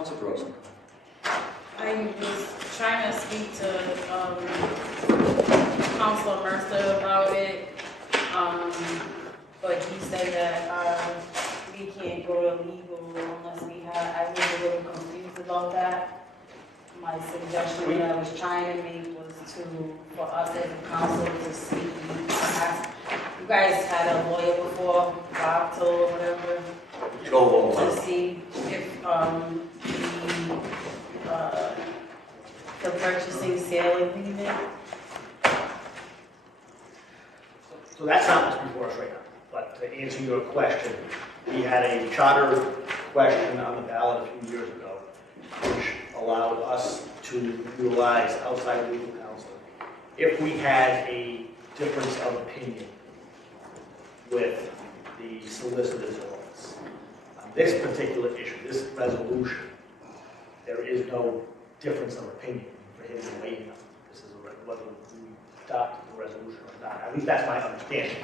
Councilor Gregor. I was trying to speak to Councilor Mercer about it, but he said that we can't go to legal unless we have, I was a little confused about that. My suggestion that I was trying to make was for us as a council to see, you guys had a lawyer before, Bob Toll or whatever, to see if the purchasing sale agreement. So that's not what's before us right now. But to answer your question, we had a charter question on the ballot a few years ago, which allowed us to utilize outside legal counsel if we had a difference of opinion with the solicitor's office. On this particular issue, this resolution, there is no difference of opinion for him to weigh in on. This is whether we adopted the resolution or not. At least that's my understanding.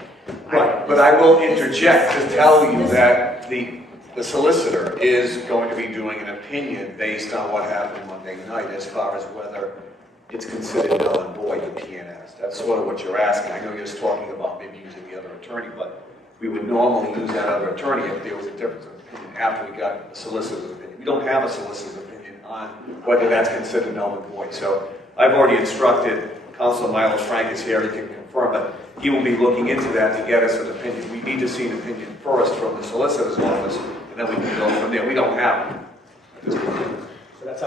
Right, but I will interject to tell you that the solicitor is going to be doing an opinion based on what happened Monday night as far as whether it's considered null and void in PNS. That's sort of what you're asking. I know you're just talking about maybe using the other attorney, but we would normally use that other attorney if there was a difference of opinion after we got the solicitor's opinion. We don't have a solicitor's opinion on whether that's considered null and void. So I've already instructed Councilor Milos Frank is here, he can confirm, but he will be looking into that to get us an opinion. We need to see an opinion first from the solicitor's office, and then we can go from there. We don't have one at this point. So that's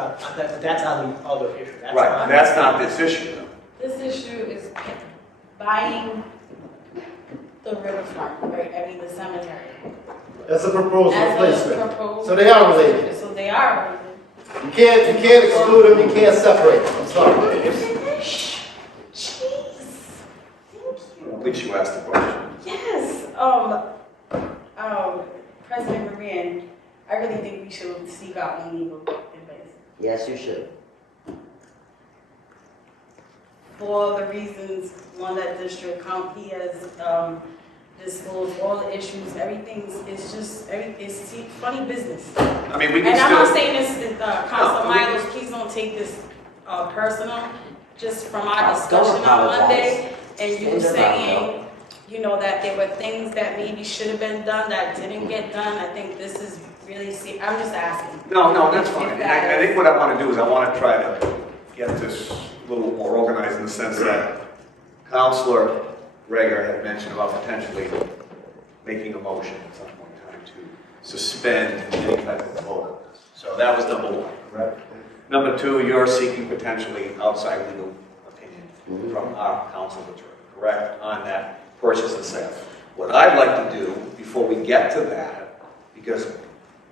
on the other issue. That's Right, that's not this issue, though. This issue is buying the riverfront, right, I mean the cemetery. That's a proposed As a replacement. proposed So they are related. So they are related. You can't exclude them, you can't separate them, I'm sorry. Jeez, thank you. At least you asked the question. Yes, President Moran, I really think we should seek out legal advice. Yes, you should. For the reasons, one, that district he has disclosed all the issues, it's funny business. I mean, we can And I'm not still, saying this, Councilor Milos, please don't take this personal, just from our discussion on apologize. Monday, and you Stand your saying, you know, that there were things that maybe should have been done that didn't get done. I think this is really, I'm just asking. no, that's fine. And I think what I want to do is I want to try to get this a little more organized in the sense that Councilor Gregor had mentioned about potentially making a motion at some point in time to suspend any type of vote on this. So that was number one, correct? Number two, you're seeking potentially outside legal opinion from our council attorney, correct, on that purchase and sale. What I'd like to do before we get to that, because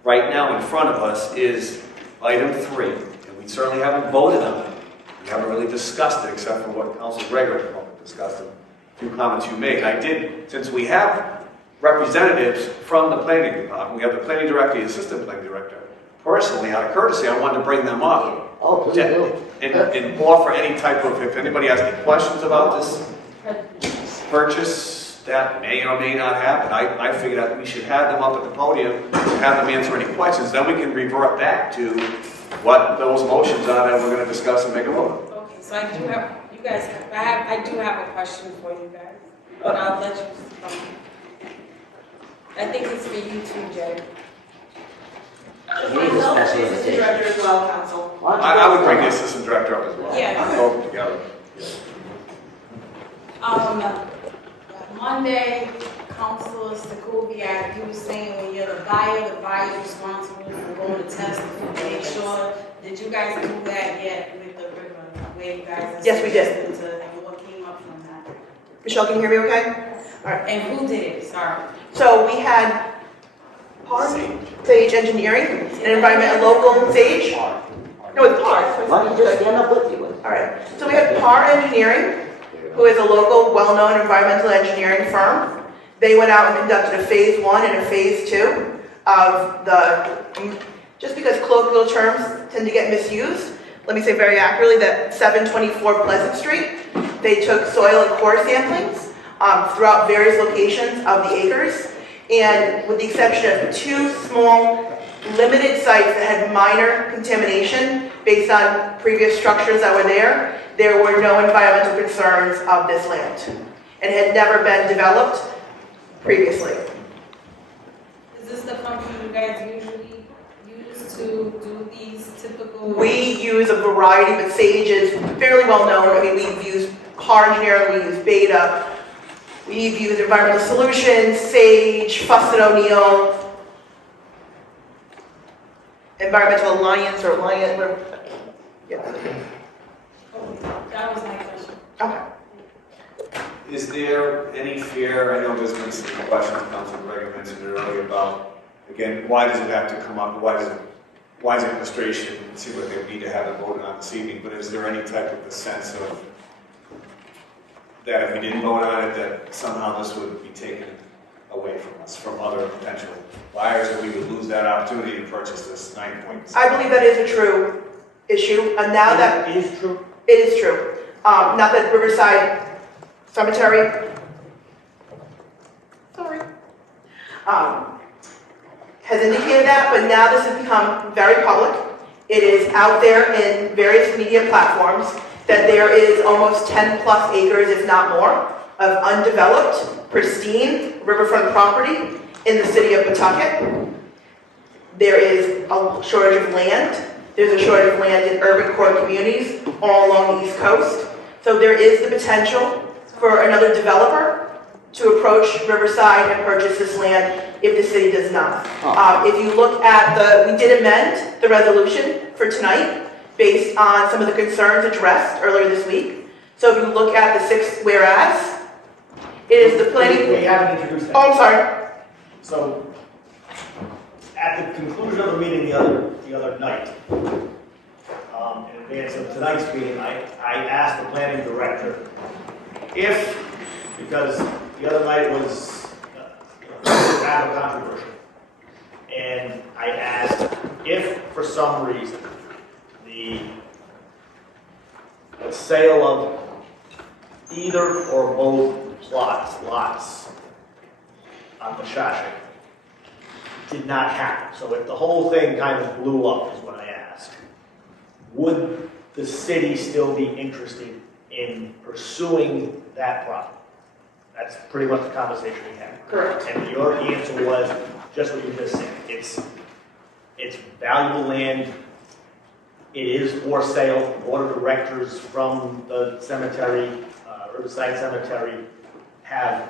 right now in front of us is item 3, and we certainly haven't voted on it. We haven't really discussed it except for what Councilor Gregor discussed and a few comments you made. I did, since we have representatives from the planning department, we have the planning director, the assistant planning director. Personally, out of courtesy, I wanted to bring them up. Oh, please do. And offer any type of, if anybody has any questions about this purchase that may or may not happen, I figured that we should have them up at the podium and have them answer any questions. Then we can revert back to what those motions are that we're going to discuss and make a vote. Okay, so I do have, you guys, I do have a question for you guys, but I'll let you, I think it's for you too, Jay. He needs a special Assistant invitation. Director as well, Council. Why don't you I would go bring the first? assistant director up as well. Yeah. Go together. Monday, Councilor Stacoviak, he was saying when you're the buyer is responsible for going to test to make sure. Did you guys do that yet with the river? Where you guys? Yes, we did. And what came up from that? Michelle, can you hear me okay? All right. And who did it? Sorry. So we had Sage Engineering, an environmental local Sage. No, it's PAR. Why don't you just stand up with you? All right. So we had PAR Engineering, who is a local, well-known environmental engineering firm. They went out and conducted a phase 1 and a phase 2 of the, just because colloquial terms tend to get misused, let me say very accurately that 724 Pleasant Street, they took soil and core samplings throughout various locations of the acres. And with the exception of 2 small limited sites that had minor contamination based on previous structures that were there. There were no environmental concerns of this land and had never been developed previously. Is this the company you guys usually use to do these typical? We use a variety, but Sage is fairly well known. I mean, we've used Par Engineering, we use Beta, we've used Environmental Solutions, Sage, Fuss & O'Neill, Environmental Alliance or Alliance, whatever. Yeah. That was my question. Okay. Is there any fear, I know there's been some questions, Councilor Gregor mentioned earlier about, again, why does it have to come up, why is administration, it seems like they need to have it voted on this evening, but is there any type of a sense of that if we didn't vote on it, that somehow this would be taken away from us, from other potential buyers, and we would lose that opportunity to purchase this 9 point? I believe that is a true issue, and now that It is true. it is true. Not that Riverside Cemetery, sorry, has indicated that, but now this has become very public. It is out there in various media platforms that there is almost 10 plus acres, if not more, of undeveloped, pristine riverfront property in the city of Pawtucket. There is a shortage of land. There's a shortage of land in urban core communities all along the East Coast. So there is the potential for another developer to approach Riverside and purchase this land if the city does not. If you look at we did amend the resolution for tonight based on some of the concerns addressed earlier this week. So if you look at the 6 whereas, it is the planning. We haven't introduced that. Oh, I'm sorry. So, at the conclusion of the meeting the other night, in advance of tonight's meeting, I asked the planning director if, because the other night was rather controversial, and I asked if for some reason the sale of either or both lots on Mashasha did not happen. So if the whole thing kind of blew up, is what I asked, would the city still be interested in pursuing that property? That's pretty much the conversation we had. Correct. And your answer was just what you just said. It's valuable land. It is for sale. The board of directors from the cemetery, Riverside Cemetery, have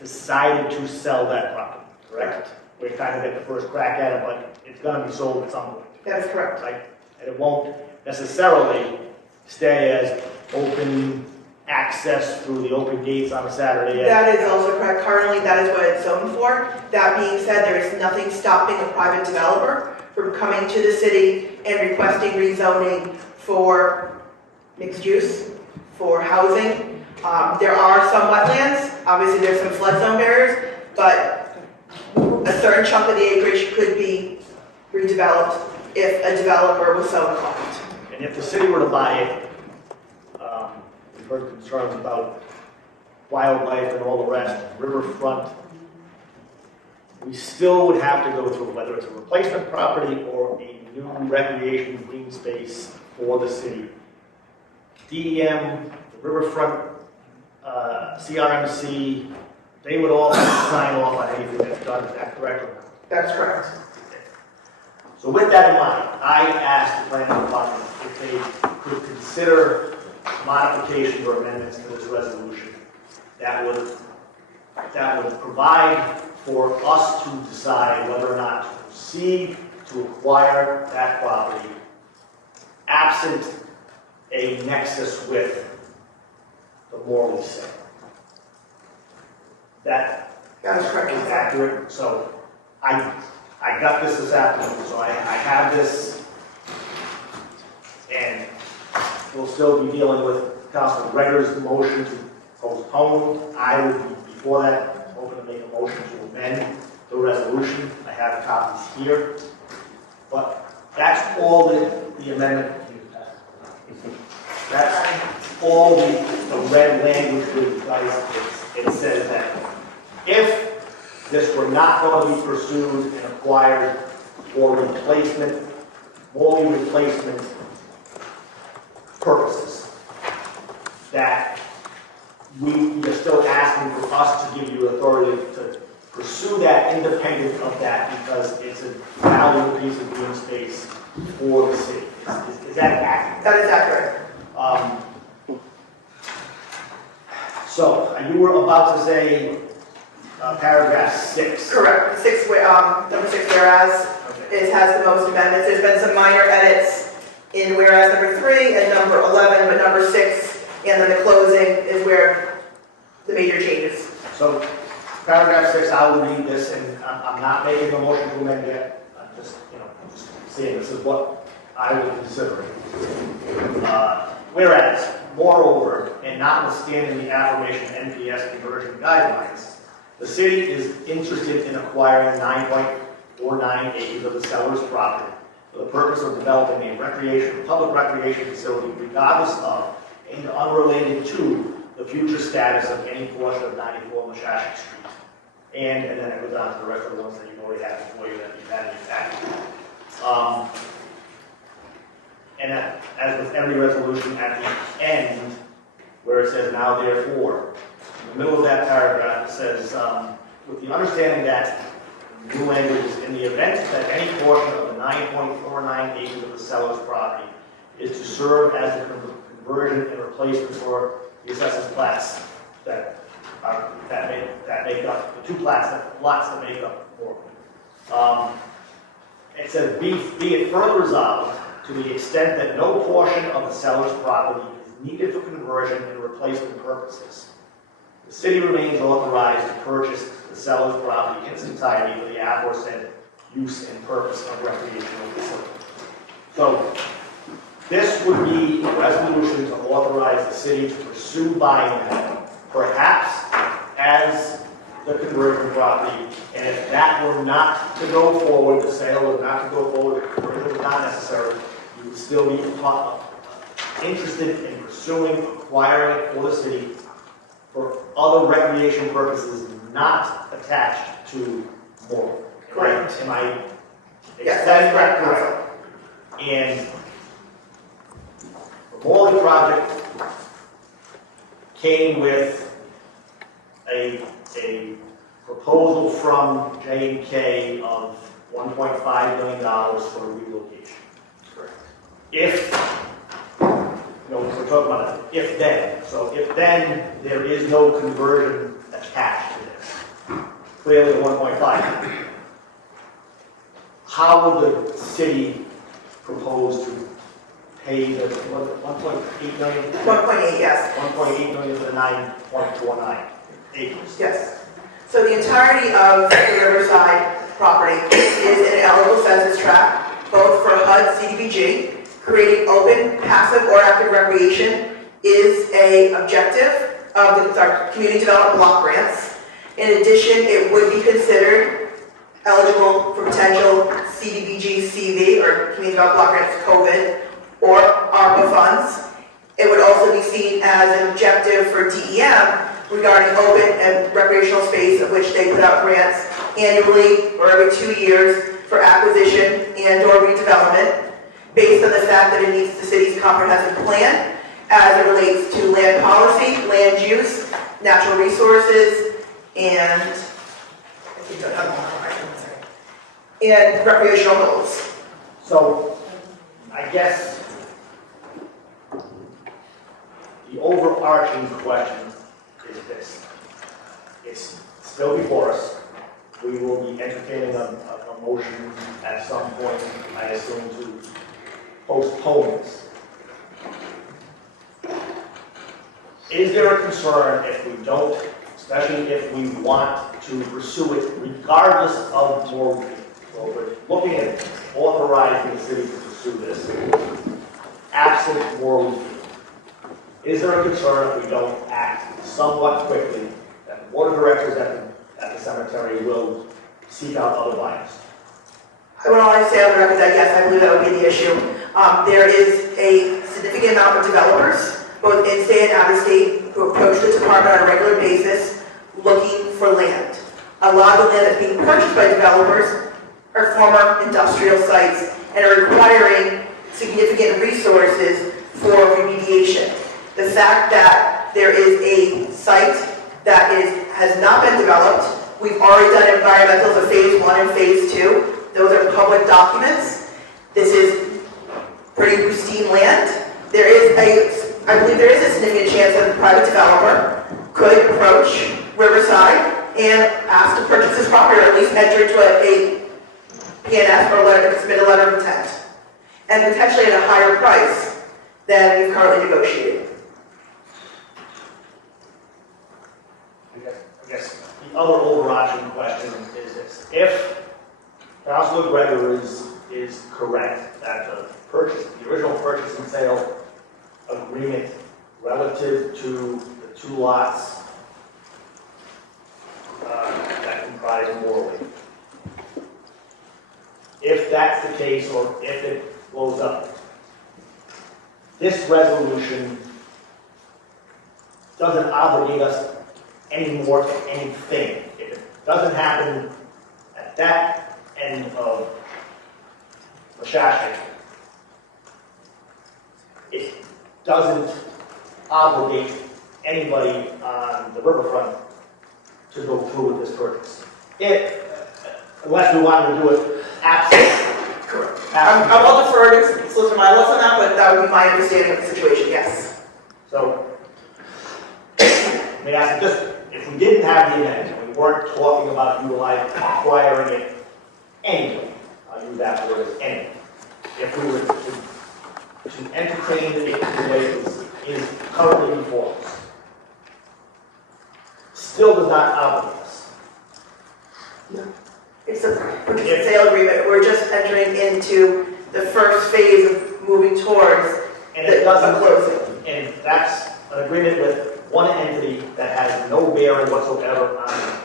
decided to sell that property, correct? We kind of get the first crack at it, but it's going to be sold at some point. That is correct. Right? And it won't necessarily stay as open access through the open gates on a Saturday. That is also correct. Currently, that is what it's zoned for. That being said, there is nothing stopping a private developer from coming to the city and requesting rezoning for mixed use, for housing. There are some wetlands. Obviously, there's some flood zone barriers, but a certain chunk of the acreage could be redeveloped if a developer was so inclined. And if the city were to buy it, we've heard concerns about wildlife and all the rest, riverfront. We still would have to go through whether it's a replacement property or a new recreation green space for the city. DEM, the riverfront, CRMC, they would all have to sign off on anything that's done. Is that correct or not? That's correct. So with that in mind, I asked the planning department if they could consider modifications or amendments to this resolution that would provide for us to decide whether or not to proceed to acquire that property absent a nexus with the Morley sale. That That is correct. is accurate. So I got this afternoon, so I have this, and we'll still be dealing with Councilor Gregor's motion to postpone. I would be, before that, hoping to make a motion to amend the resolution. I have copies here, but that's all the amendment. That's all the red language with guys. It says that if this were not going to be pursued and acquired for replacement, wall replacement purposes. That you're still asking for us to give you authority to pursue that independent of that because it's a valuable piece of green space for the city. Is that accurate? That is accurate. So, you were about to say paragraph 6. Correct. Number 6, whereas Okay. it has the most amendments. There's been some minor edits in whereas number 3 and number 11, but number 6 and then the closing is where the major changes. So, paragraph 6, I will read this, and I'm not making a motion to amend yet. I'm just, just saying this is what I would consider. Whereas, moreover, and notwithstanding the affirmation of NPS conversion guidelines, the city is interested in acquiring 9.49 acres of the seller's property for the purpose of developing a public recreation facility regardless of and unrelated to the future status of any portion of 94 Mashasha Street. And then it goes on to the rest of the ones that you've already had before you that you've had in your package. And as with every resolution at the end, where it says now therefore, in the middle of that paragraph it says, with the understanding that new language is in the event that any portion of the 9.49 acres of the seller's property is to serve as the conversion and replacement for the assessors plats that make up the two lots that make up more. It says, be it further resolved to the extent that no portion of the seller's property is needed for conversion and replacement purposes. The city remains authorized to purchase the seller's property in its entirety for the aforesaid use and purpose of recreational facility. So, this would be a resolution to authorize the city to pursue buying that, perhaps as the conversion property, and if that were not to go forward, the sale was not to go forward, the conversion was not necessary, you would still be interested in pursuing, acquiring it for the city for other recreation purposes not attached to Morley. Correct. Am I Yes, that is correct, correct? And the Morley project came with a proposal from J&K of $1.5 million for relocation. Correct. If, we're talking about it, if then. So if then, there is no conversion attached to this. Clearly 1.5. How would the city propose to pay the 1.8 million? 1.8, yes. 1.8 million for the 9.49 acres. Yes. So the entirety of the Riverside property is an eligible census tract, both for HUD CDBG. Creating open, passive, or active recreation is an objective of the community development block grants. In addition, it would be considered eligible for potential CDBG CV, or community development block grants COVID, or ARPA funds. It would also be seen as an objective for DEM regarding open and recreational space, of which they put out grants annually or every 2 years for acquisition and or redevelopment, based on the fact that it meets the city's comprehensive plan as it relates to land policy, land use, natural resources, and recreational goals. So, I guess the overarching question is this. It's still before us. We will be entertaining a motion at some point, I assume, to postpone this. Is there a concern if we don't, especially if we want to pursue it regardless of more? So we're looking at authorizing the city to pursue this, absent more. Is there a concern if we don't act somewhat quickly that the board of directors at the cemetery will seek out other buyers? I would only say on the record that yes, I believe that would be the issue. There is a significant amount of developers, both in-state and out-of-state, who approach the department on a regular basis looking for land. A lot of the land that's being purchased by developers are former industrial sites and are requiring significant resources for remediation. The fact that there is a site that has not been developed, we've already done environmentals of phase 1 and phase 2. Those are public documents. This is pretty pristine land. I believe there is a significant chance that a private developer could approach Riverside and ask to purchase this property, or at least enter into a PNS or submit a letter of intent, and potentially at a higher price than we've currently negotiated. I guess the other overarching question is this: if Councilor Gregor is correct that the original purchase and sale agreement relative to the 2 lots that comprise Morley, if that's the case, or if it blows up, this resolution doesn't obligate us anymore to anything. If it doesn't happen at that end of the Shashay, it doesn't obligate anybody on the Riverfront to go through with this purchase. Unless we wanted to do it absolutely. Correct. I will defer to Solicitor Milos on that, but that would be my understanding of the situation, yes. So, I mean, if we didn't have the event, and we weren't talking about acquiring it anyway, I'll use that word as anyway. If we were to entertain it the way it is currently before us, still does not obligate us. It's a purchase and sale agreement. We're just entering into the first phase of moving towards the closing. And that's an agreement with one entity that has no bearing whatsoever on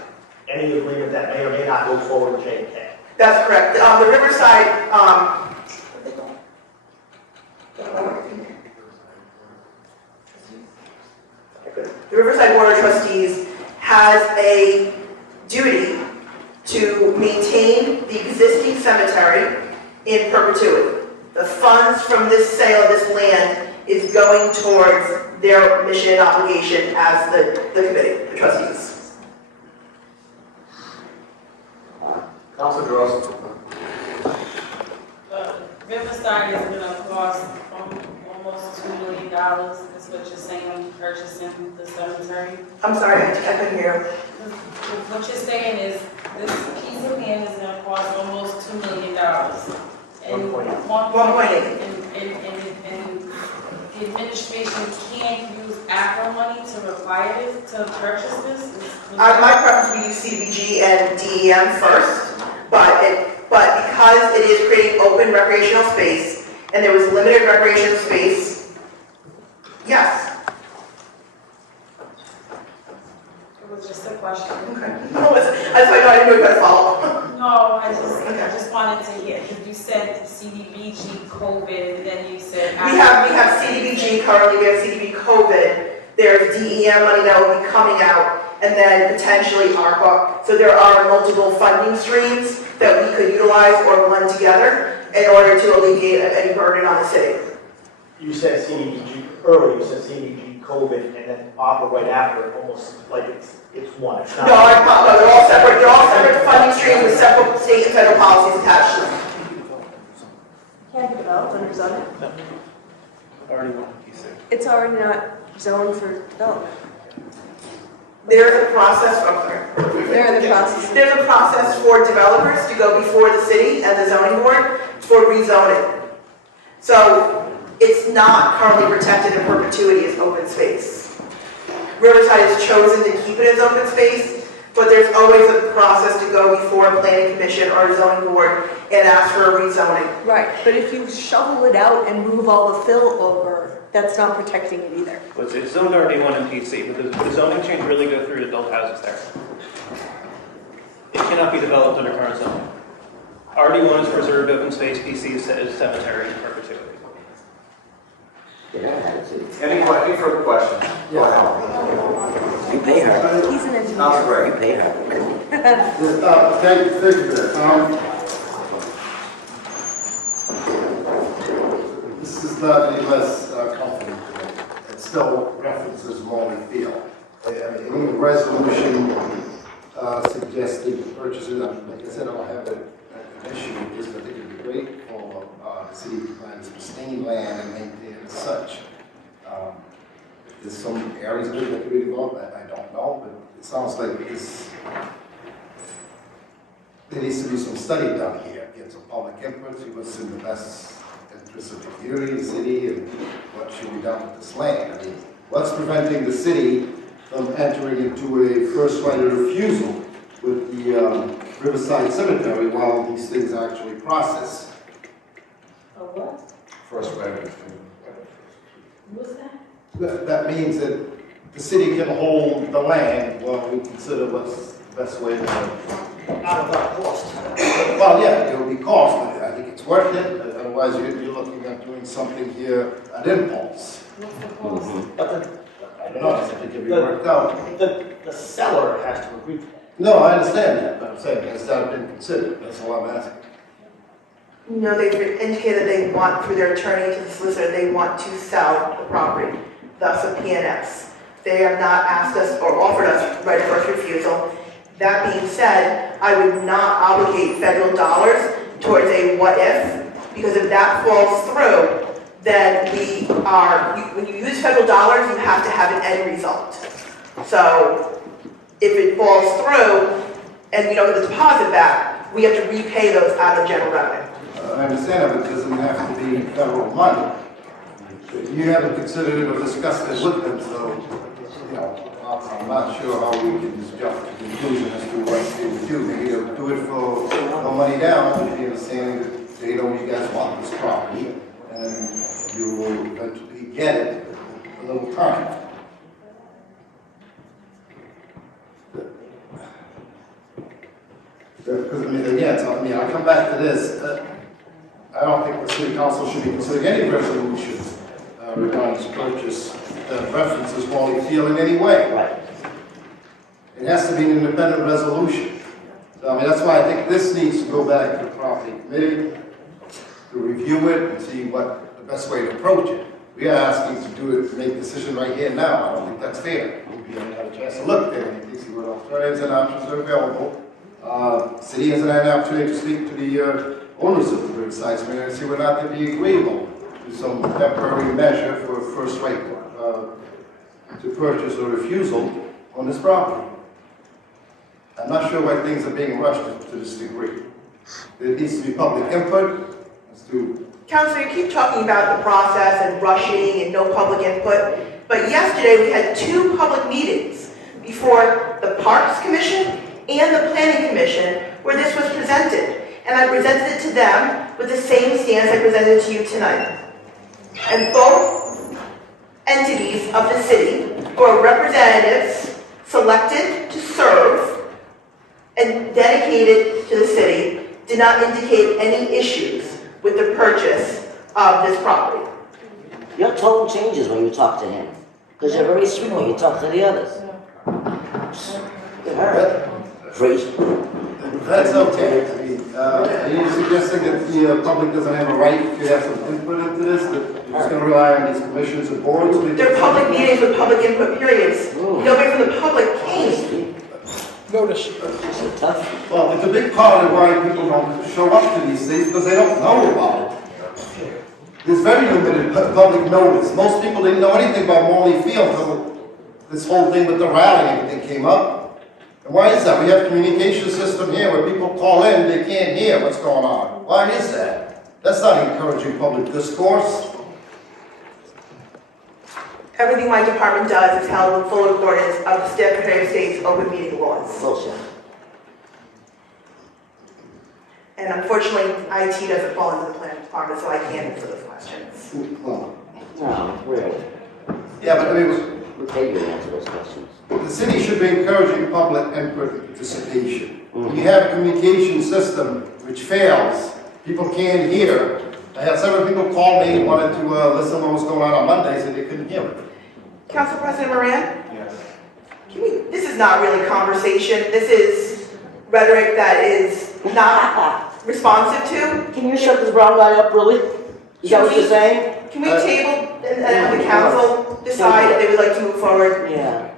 any agreement that may or may not go forward with J&K. That's correct. The Riverside, the Riverside Board of Trustees has a duty to maintain the existing cemetery in perpetuity. The funds from this sale of this land is going towards their mission and obligation as the committee, the trustees. Councilor Gross. Riverside is gonna cost almost $2 million, is what you're saying, purchasing the cemetery. I'm sorry, I couldn't hear. What you're saying is, this piece of land is gonna cost almost $2 million. And 1.8. And the administration can't use ACRA money to require this, to purchase this? My preference would use CDBG and DEM first, but because it is creating open recreational space, and there was limited recreational space, yes. It was just a question. Okay. That's why I didn't know how to follow. No, I just wanted to hear, you said CDBG, COVID, and then you said. We have CDBG currently, we have CDB COVID, there's DEM money that will be coming out, and then potentially ARPA. So there are multiple funding streams that we could utilize or blend together in order to alleviate any burden on the city. You said CDBG earlier, you said CDBG COVID, and then ARPA right after, almost like it's one. It's not. No, they're all separate. They're all separate funding streams with separate state and federal policies attached to them. Can't be developed under zoning. Already one, he said. It's already not zoned for development. There's a process. They're in the process. There's a process for developers to go before the city and the zoning board for rezoning. So it's not currently protected in perpetuity as open space. Riverside has chosen to keep it as open space, but there's always a process to go before a planning commission or a zoning board and ask for a rezoning. Right, but if you shovel it out and move all the fill over, that's not protecting it either. Well, it's zoned RD1 and PC, but the zoning change really go through to build houses there. It cannot be developed under current zoning. RD1 is preserved open space, PC is cemetery in perpetuity. Any further questions? Go ahead. You pay her. He's an engineer. Councilor You Gregor. pay her. Thank you for that. is not any less comforting to me. It still references Morley Field. I mean, in the resolution suggesting purchases, like I said, I don't have an issue with this, but I think it'd be great for the city to find this pristine land and maintain it as such. There's some areas of it that could be developed, I don't know, but it sounds like there needs to be some study done here, get some public input, see what's in the best interest of the community, the city, and what should be done with this land. I mean, what's preventing the city from entering into a first right of refusal with the Riverside Cemetery while these things are actually processed? A what? First right of refusal. What's that? That means that the city can hold the land while we consider what's the best way to. Out of our cost. Well, yeah, it will be cost, but I think it's worth it. Otherwise, you're looking at doing something here at impulse. What's the cost? But I don't know, I think it'll be worked out. the seller has to agree to that. No, I understand that, but I'm saying it's not been considered. That's all I'm asking. No, they've indicated they want, through their attorney to the solicitor, they want to sell the property, thus a PNS. They have not asked us or offered us right of first refusal. That being said, I would not obligate federal dollars towards a what if, because if that falls through, then when you use federal dollars, you have to have an end result. So if it falls through and we don't get the deposit back, we have to repay those out of general revenue. I understand that, but it doesn't have to be federal money. You haven't considered it or discussed it with them, so, you know, I'm not sure how we can just jump to the conclusion as to what they would do. Maybe they'll do it for no money down, with the understanding that they know you guys want this property, and you will eventually get it in a little time. Because, I mean, again, I come back to this. I don't think the city council should be considering any resolutions regarding this purchase that references Morley Field in any way. Right. It has to be an independent resolution. So, I mean, that's why I think this needs to go back to the property committee to review it and see what the best way to approach it. We are asking to do it, to make a decision right here now. I don't think that's fair. We haven't had a chance to look there and see what alternatives and options are available. City hasn't had an opportunity to speak to the owners of the Riverside Cemetery and see whether or not they'd be agreeable to some temporary measure for a first right to purchase or refusal on this property. I'm not sure why things are being rushed to this degree. There needs to be public input as to. Councilor, you keep talking about the process and rushing and no public input, but yesterday we had 2 public meetings before the Parks Commission and the Planning Commission where this was presented. And I presented it to them with the same stance I presented to you tonight. And both entities of the city, who are representatives selected to serve and dedicated to the city, did not indicate any issues with the purchase of this property. Your tone changes when you talk to him. Because you're very sweet when you talk to the others. Look at her. Crazy. That's okay. I mean, are you suggesting that the public doesn't have a right to have some input into this? That you're just going to rely on these commissions and boards? They're public meetings with public input periods. Nobody from the public came. Notice. It's tough. Well, it's a big part of why people don't show up to these things because they don't know about it. There's very limited public notice. Most people didn't know anything about Morley Field until this whole thing with the rally and everything came up. And why is that? We have a communication system here where people call in, they can't hear what's going on. Why is that? That's not encouraging public discourse. Everything my department does is held in full accordance of the Secretary of State's open meeting laws. Bullshit. And unfortunately, IT doesn't fall into the planning department, so I can't answer those questions. Well, No, really. yeah, but I mean, We'll pay you to answer those questions. the city should be encouraging public input and participation. When you have a communication system which fails, people can't hear. I had several people call me and wanted to listen to what was going on Mondays and they couldn't hear it. Council President Moran? Yes. This is not really conversation. This is rhetoric that is not responsive to. Can you shut this brown guy up, really? Is that what you're saying? Can we table and have the council decide if they would like to move forward? Yeah.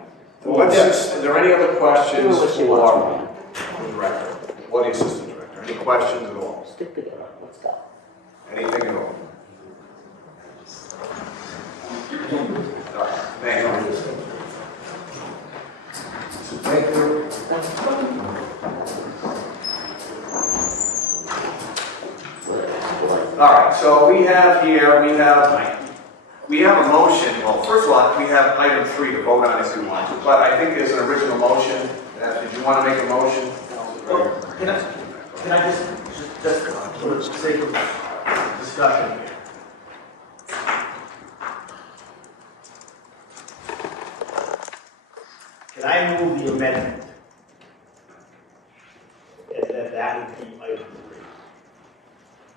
Is there any other questions Do what you for want, the director or the assistant director? Any questions at all? Stick together, let's go. Anything at all? All right, thank you. Thank you. All right, so we have here, we have a motion. Well, first of all, we have item 3 to vote on if you want to. But I think there's an original motion. Did you want to make a motion? Well, can I just for the sake of discussion here. Can I move the amendment? And then that would be item 3.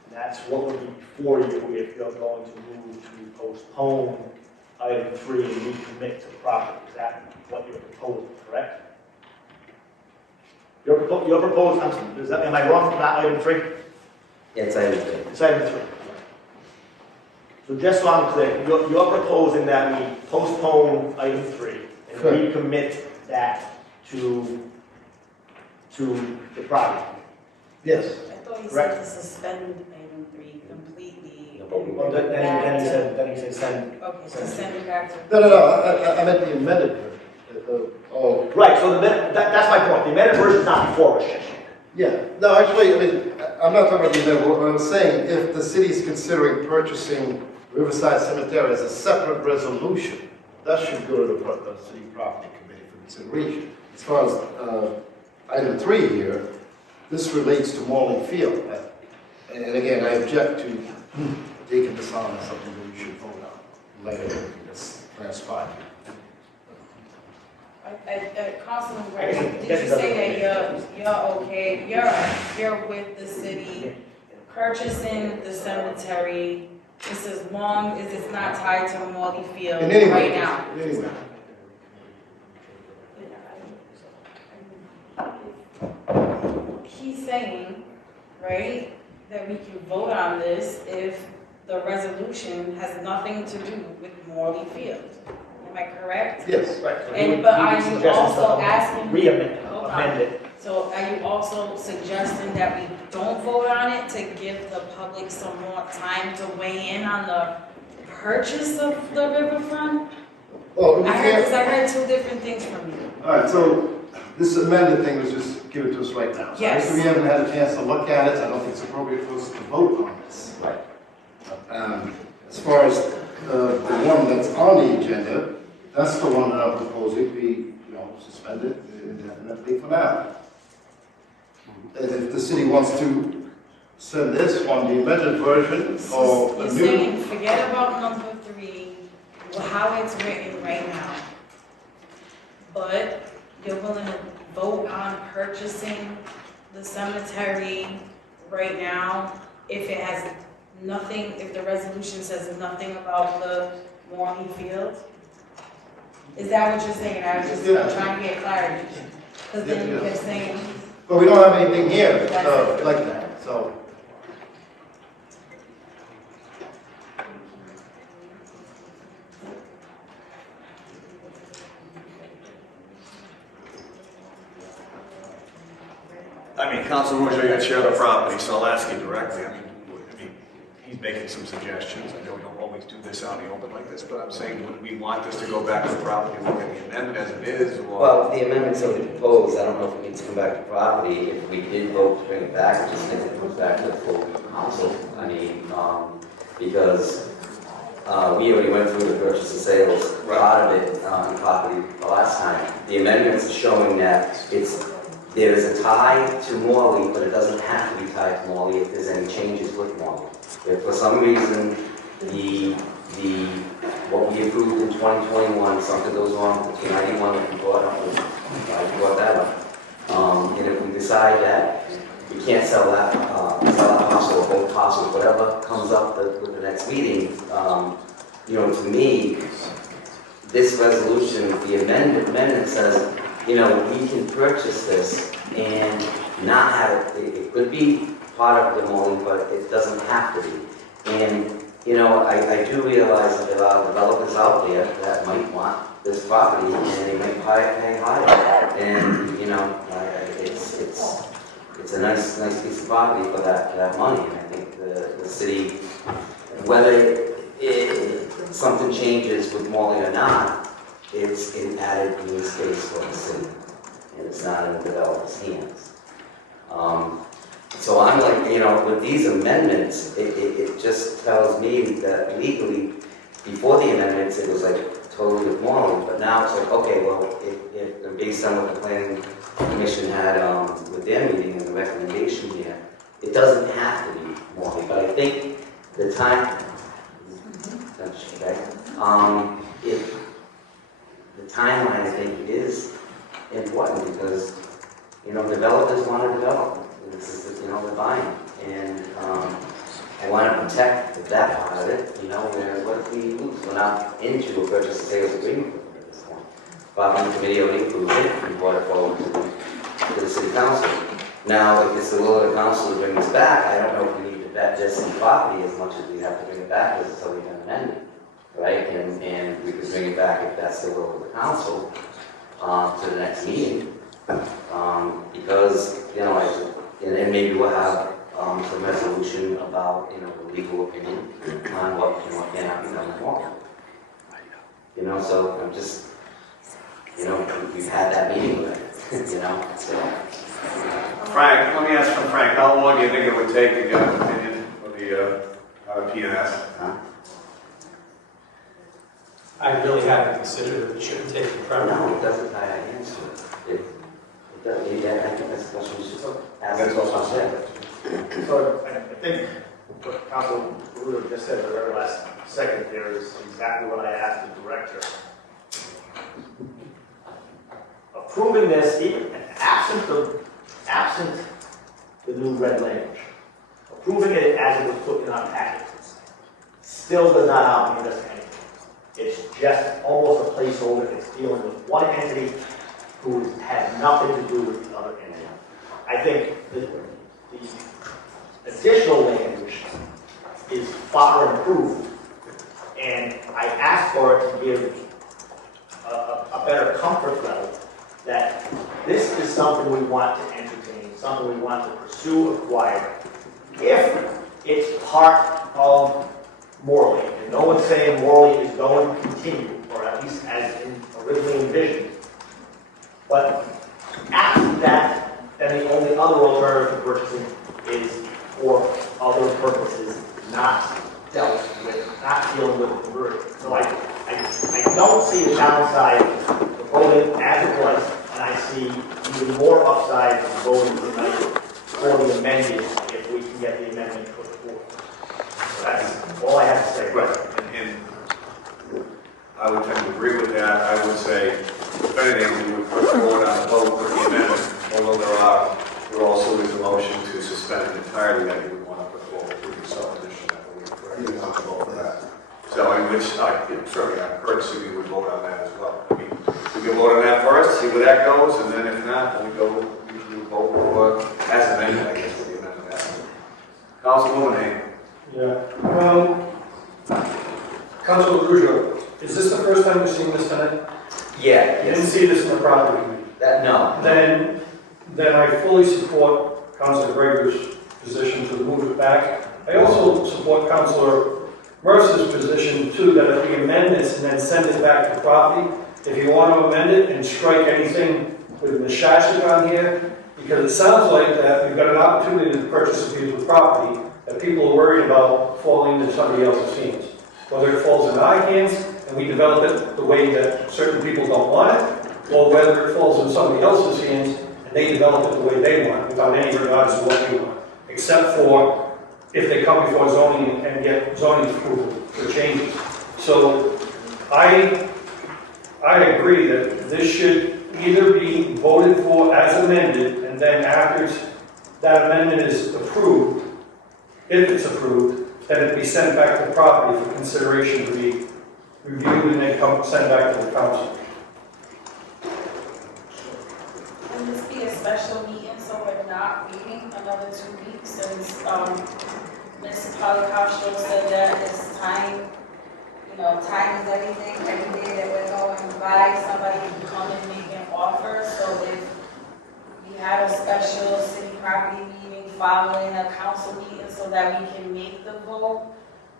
And that's what would be before you if you're going to move to postpone item 3 and recommit to property. Is that what you're proposing, correct? You're proposing, am I wrong about item 3? It's item 3. It's item 3. So just so I'm clear, you're proposing that we postpone item 3 and Correct. recommit that to the property. Yes. I thought you Correct. said to suspend item 3 completely. Well, then he said send. Okay, so send it back to. No, I meant the amended version. Oh, Right, so that's my point. The amended version is not before us yet. yeah. No, actually, I mean, I'm not talking about the amended. What I'm saying, if the city is considering purchasing Riverside Cemetery as a separate resolution, that should go to the city property committee for consideration. As far as item 3 here, this relates to Morley Field. And again, I object to taking this on as something that we should vote on later in this transpire. Councilor Gregor, did you say that you're okay, you're with the city purchasing the cemetery, just as long as it's not tied to Morley Field In any way. right now? In any way. He's saying, right, that we can vote on this if the resolution has nothing to do with Morley Field. Am I correct? Yes. Right. So And, he but would are you suggest also something, asking? Re-amend, Hold on. amend it. So are you also suggesting that we don't vote on it to give the public some more time to weigh in on the purchase of the riverfront? Well, we I heard, 'cause can't, I heard 2 different things from you. all right, so this amended thing was just given to us right now. So Yes. we haven't had a chance to look at it. I don't think it's appropriate for us to vote on this. Right. As far as the one that's on the agenda, that's the one that I'm proposing be, suspend it indefinitely for now. And if the city wants to send this one, the amended version, or a You're new. saying, forget about number 3, how it's written right now. But you're willing to vote on purchasing the cemetery right now if it has nothing, if the resolution says nothing about the Morley Field? Is that what you're saying? I was just Yeah. trying to get clarity. Because then you kept saying, But we don't have anything here like that, so. I mean, Councilor Rouge, you're chair of the property, so I'll ask you directly. I mean, he's making some suggestions. I know we don't always do this out in the open like this, but I'm saying, would we want this to go back to the property, look at the amendment as it is, or? Well, the amendments that we proposed, I don't know if it needs to come back to property. If we did vote to bring it back, I just think it comes back to the full council. I mean, because we already went through the purchase and sales part of it on property the last time. The amendments are showing that there is a tie to Morley, but it doesn't have to be tied to Morley if there's any changes with Morley. If for some reason what we approved in 2021, something goes wrong with 291 that we brought up, I brought that up. And if we decide that we can't sell that parcel or both parcels, whatever comes up with the next meeting, to me, this resolution, the amendment says, we can purchase this and not have it could be part of the Morley, but it doesn't have to be. And, you know, I do realize that there are developers out there that might want this property and they might pay higher. And, you know, it's a nice piece of property for that money. And I think the city, whether something changes with Morley or not, it's an added green space for the city. And it's not in the developer's hands. So I'm like, you know, with these amendments, it just tells me that legally, before the amendments, it was like totally with Morley, but now it's like, okay, well, if based on what the planning commission had with their meeting and the recommendation here, it doesn't have to be Morley, but I think the time, okay, the timeline, I think, is important because, you know, developers want to develop. This is, you know, they're buying. And I want to protect that part of it, you know, where what if we lose? We're not into a purchase and sales agreement with them at this point. Property committee already approved it and brought it forward to the city council. Now, if it's the will of the council to bring this back, I don't know if we need to vet this in property as much as we have to bring it back because it's already been amended, right? And we could bring it back if that's the will of the council to the next meeting. Because, you know, and maybe we'll have some resolution about, you know, the legal opinion on what, you know, cannot be done more. You know, so I'm just, you know, we've had that meeting with it, you know, so. Frank, let me ask from Frank, how long do you think it would take to get an opinion of the PNS? Huh? I really haven't considered it. It shouldn't take forever. No, it doesn't tie our hands to it. It doesn't, yeah, I think that's the question we should ask. That's what I'm saying. So I think what Councilor Gregor just said at the very last second there is exactly what I asked the director. Approving this, even absent the new red language, approving it as it was put in our packet, still does not obligate us to anything. It's just almost a placeholder. It's dealing with one entity who has nothing to do with the other entity. I think the additional language is far improved, and I asked for it to give a better comfort level that this is something we want to entertain, something we want to pursue, acquire. If it's part of Morley, and no one's saying Morley is going to continue, or at least as originally envisioned, but after that, then the only other alternative to purchasing is for other purposes, not dealt with, not dealing with the conversion. So I don't see a downside to voting as it was, and I see even more upside to voting tonight for the amendment if we can get the amendment put forth. So that's all I have to say. Right, and I would tend to agree with that. I would say, if anything, we would put forward on the vote for the amendment, although there also is a motion to suspend it entirely that you would want to put forward with your subdivision, I believe, correct? You would want to vote for that. So in which certainly on courtesy, we would vote on that as well. I mean, we can vote on that first, see where that goes, and then if not, then we vote for as amended, I guess, with the amendment. Councilwoman Haynes. Yeah. Councilor Gregor, is this the first time you've seen this tonight? Yeah, You didn't yes. see this in the property committee? No. Then I fully support Councilor Gregor's position to move it back. I also support Councilor Mercer's position too, that if we amend this and then send it back to property, if you want to amend it and strike anything with Mashashik on here, because it sounds like that we've got an opportunity to purchase a piece of property that people are worried about falling into somebody else's hands. Whether it falls in our hands and we develop it the way that certain people don't want it, or whether it falls in somebody else's hands and they develop it the way they want, without any regard to what we want, except for if they come before zoning and get zoning approval for changes. So I agree that this should either be voted for as amended, and then after that amendment is approved, if it's approved, then it be sent back to property for consideration to be reviewed and then sent back to the council. Can this be a special meeting so we're not waiting another 2 weeks since Ms. Polycastro said that it's time, time is everything. Every day that we're going by, somebody can come and make an offer. So if we have a special city property meeting following a council meeting so that we can make the vote,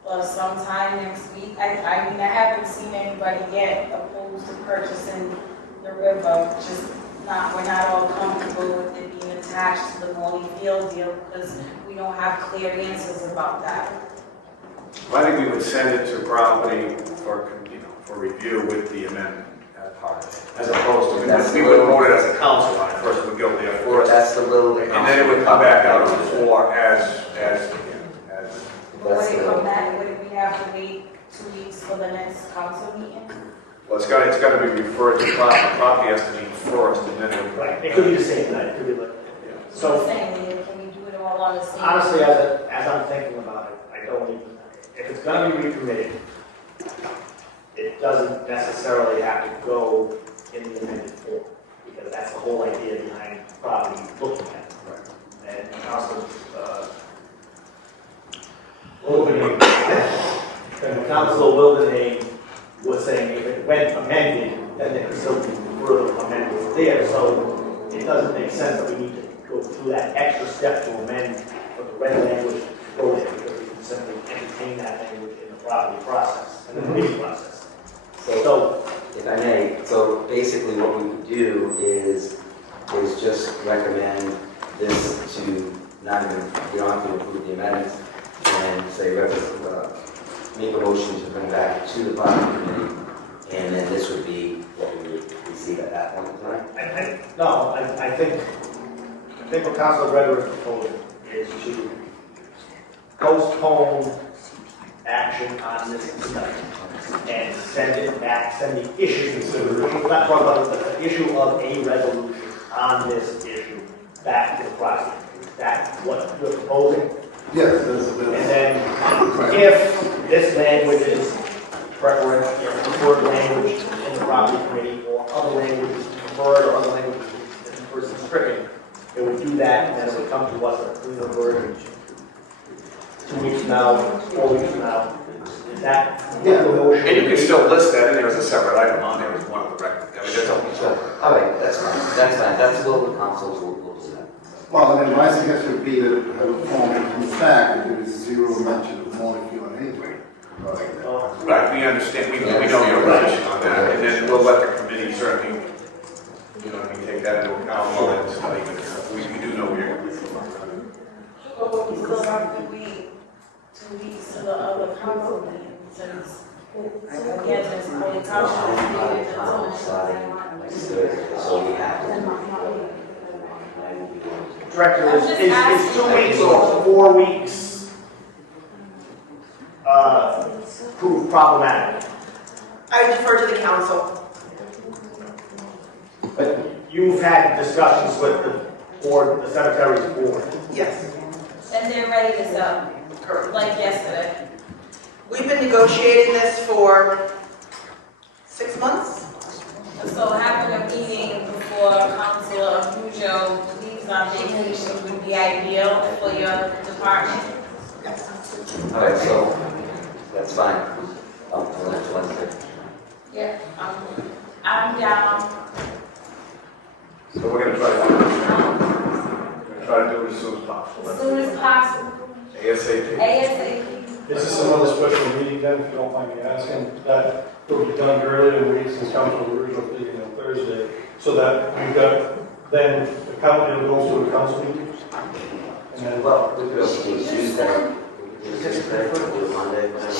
or sometime next week, I haven't seen anybody yet opposed to purchasing the river, we're not all comfortable with it being attached to the Molly Field deal because we don't have clear answers about that. Well, I think we would send it to property for review with the amendment part, as opposed to, we would vote it as a council on it, first we would go there Or first, that's the little. and then it would come back out on the floor as But would it come back, would we have to wait 2 weeks for the next council meeting? well, it's got to be referred to property, property has to be first, and then it would. Right, it could be the same night, it could be like, So so saying, can we do it all on the same? honestly, as I'm thinking about it, I don't even, if it's gonna be recommitted, it doesn't necessarily have to go in the amended form, because that's the whole idea behind property looking at it. Right. And Councilor Wildenhain was saying if it went amended, then there could still be further amendments there, so it doesn't make sense that we need to go through that extra step to amend for the red language to go there, because we can simply entertain that language in the property process, and the committee process. So, If I may, so basically what we would do is just recommend this to not even, we don't have to approve the amendments, and say, make a motion to bring back to the property committee, and then this would be what we would receive at that point in time. I think what Councilor Gregor is proposing is to postpone action on this tonight and send it back, send the issue, we're not talking about the issue of a resolution on this issue back to the prosecutor. Is that what you're proposing? Yes, And then if this language is preferred language in the property committee, or other language is preferred, or other language is the person stricken, it would do that, and then it would come to us a cleaner version 2 weeks from now, 4 weeks from now. Is that the motion? And you can still list that in there as a separate item on there as one of the records. I mean, that's all. Sure. All right, that's fine, that's what the council will do that. well, and then my suggestion would be that the form comes back, and there is zero mention of molecule anyway. Right, we understand, we know your position on that, and then we'll let the committee certainly, we take that into account while it's studying it. We do know where you're coming from. But we still have to wait 2 weeks to the other council meeting, since, again, this whole council meeting is Tom starting next Thursday, so we have to. Director, is 2 weeks or 4 weeks prove problematic? I defer to the council. But you've had discussions with the board, the cemetery's board. Yes. And they're ready to sell, like yesterday. We've been negotiating this for 6 months. So having a meeting before Councilor Pujo leaves on vacation would be ideal for your department. All right, so that's fine. Until next Wednesday. Yeah. I'm down. So we're gonna try to do this. We're gonna try to do it as soon as possible. As soon as possible, ASAP. ASAP. Is this another special meeting then, if you don't mind me asking, that will be done earlier in the week since council original meeting on Thursday, so that we've got, then the council goes to the council meeting? And then, Well, we could also do Tuesday. We could do Tuesday, we could do Monday, whatever.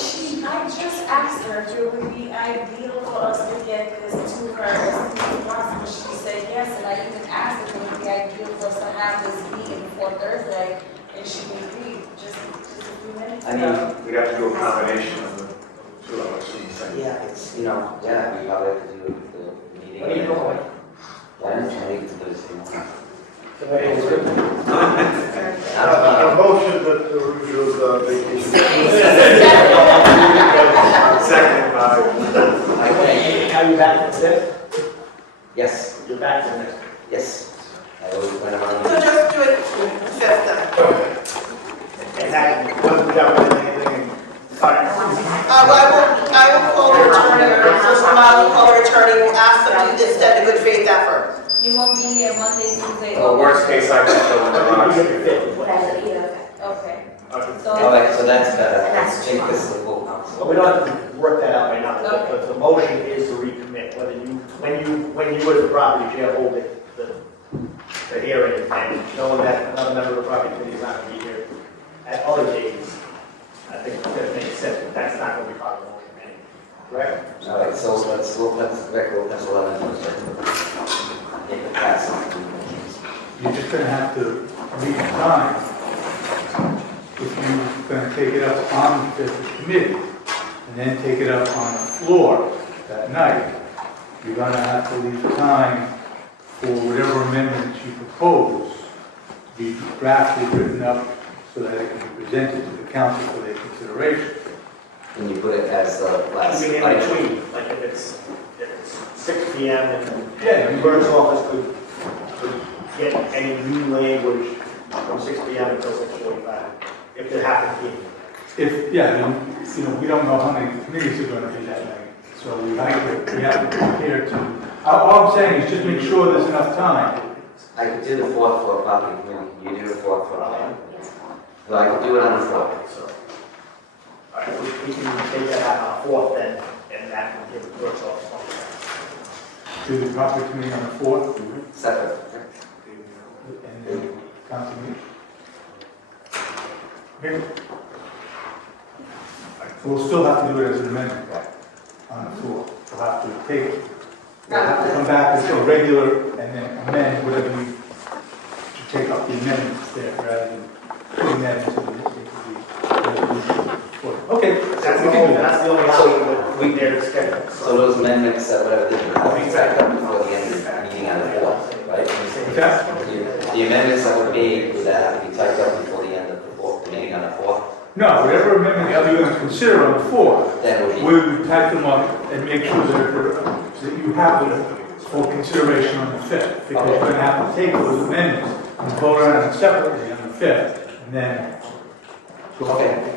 I just asked her if it would be ideal for us to get this to her as soon as possible. She said yes, and I even asked if it would be ideal for us to have this meeting before Thursday, and she agreed just a few minutes I mean, ago. We'd have to do a combination of the two of us. Yeah, it's, we probably have to do the meeting. What are you doing? Wednesday, Thursday morning. A motion that the review of vacation. Second, Are you back for this? Yes, You're back for next. yes. I always went around. So just do it fifth. And that, wasn't anything, all right. I will call their attorney, or I will call their attorney, we'll ask them to extend a good faith effort. You won't be here Monday, Tuesday? Well, worst case, I can fill in the rocks. Okay. All right, so that's better. Let's take this to the full council. But we don't have to work that out right now, but the motion is to recommit, whether you, when you as the property chair hold the hearing, and knowing that another member of the property committee is not going to be here at other days, I think that makes sense, but that's not going to be part of the motion anyway, correct? All right, so let's Gregor, let's 11 first. If it passes. You're just gonna have to leave time. If you're gonna take it up on the committee, and then take it up on the floor that night, you're gonna have to leave time for whatever amendments you propose to be drafted, written up, so that it can be presented to the council for their consideration. Can you put it as the last I mean, in item? between, like if it's 6 p.m. and Yeah. the clerk's office could get any new language from 6 p.m. until 6:45, if there happens to be. If, yeah, then, you know, we don't know how many committees are gonna be that night, so we have to prepare to, all I'm saying is just make sure there's enough time. I could do the 4th for a property committee. You do the 4th for a property. So I could do it on the 4th. So, all right, we can take that out on 4th then, and that will give the clerk's office. Do the property committee on the 4th, Separate. and then council meeting. Okay. We'll still have to do it as an amendment on the floor. We'll have to take it. We'll have to come back as a regular and then amend whatever we, to take up the amendments there rather than putting that into the resolution. Okay. That's we can do that. that's the only how we there to schedule. So those amendments, whatever they do, have to be back up before the end of the meeting on the 4th, right? The amendments that were made, would that have to be typed up before the end of the meeting on the 4th? No, whatever amendments you're going to consider on the 4th, Then would be, we would type them up and make sure that you have them for consideration on the 5th. Because we're going to have to take those amendments and vote on them separately on the 5th, and then go ahead.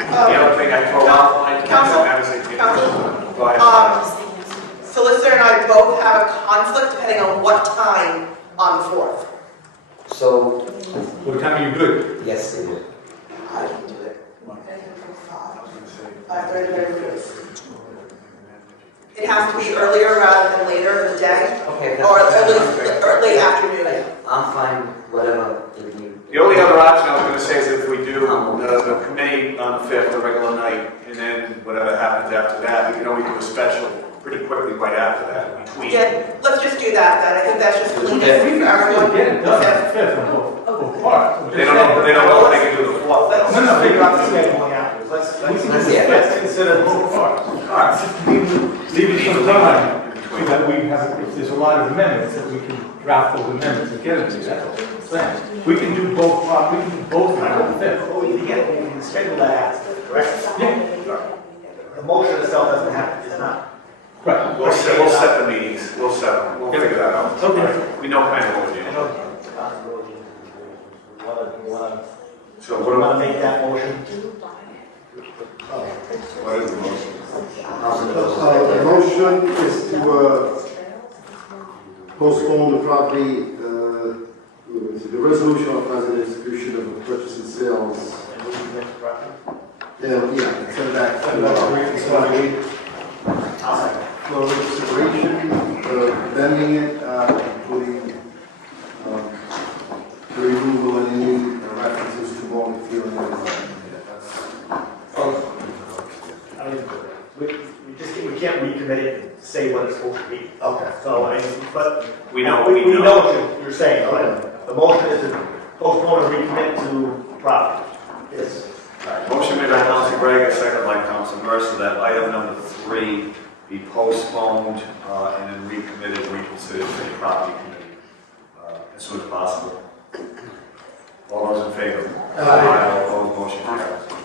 The other thing I throw out, Council? Go ahead. Solicitor and I both have a conflict depending on what time on the 4th. so, What time are you good? yes, they do. I can do it. 5:30. It has to be earlier rather than later in the day, Okay. or at least late afternoon. I'm fine, whatever. If you- The only other option I was going to say is if we do the committee on the 5th, the regular night, and then whatever happens after that, we can always do a special pretty quickly right after that, in between. Yeah, let's just do that then. I think that's just clean Yeah. We for can still everyone. get it done on the 5th on both parts. They don't know if they can do the 4th. Let's No, no, figure out the scheduling afterwards. Let's consider Both parts. Leave it some time, so that we have, if there's a lot of amendments, that we can draft those amendments and get it to you. That's all I'm saying. We can do both, we can do both on the 5th. Oh, you can schedule that after, correct? Yeah. The motion itself doesn't have, is not. Right. We'll set the meetings, we'll figure that out. Okay. We know kind of what we're I doing. know it's a possibility. We want So to what make that motion. what is the motion? The motion is to postpone the property, the resolution authorizing the execution of the purchase and sales. Yeah, send back to for consideration, amending it, including the removal of any references to multi field. I mean, we can't recommit it and say what it's supposed to be. Okay. So, I mean, but. We know. We know what you're saying, right? The motion is to postpone and recommit to property. Yes. Motion made by Councilor Gregor, seconded by Councilor Mercer, that item number 3 be postponed and then recommitted, reconsidered to the property committee as soon as possible. All those in favor? Aye. All opposed, motion carries.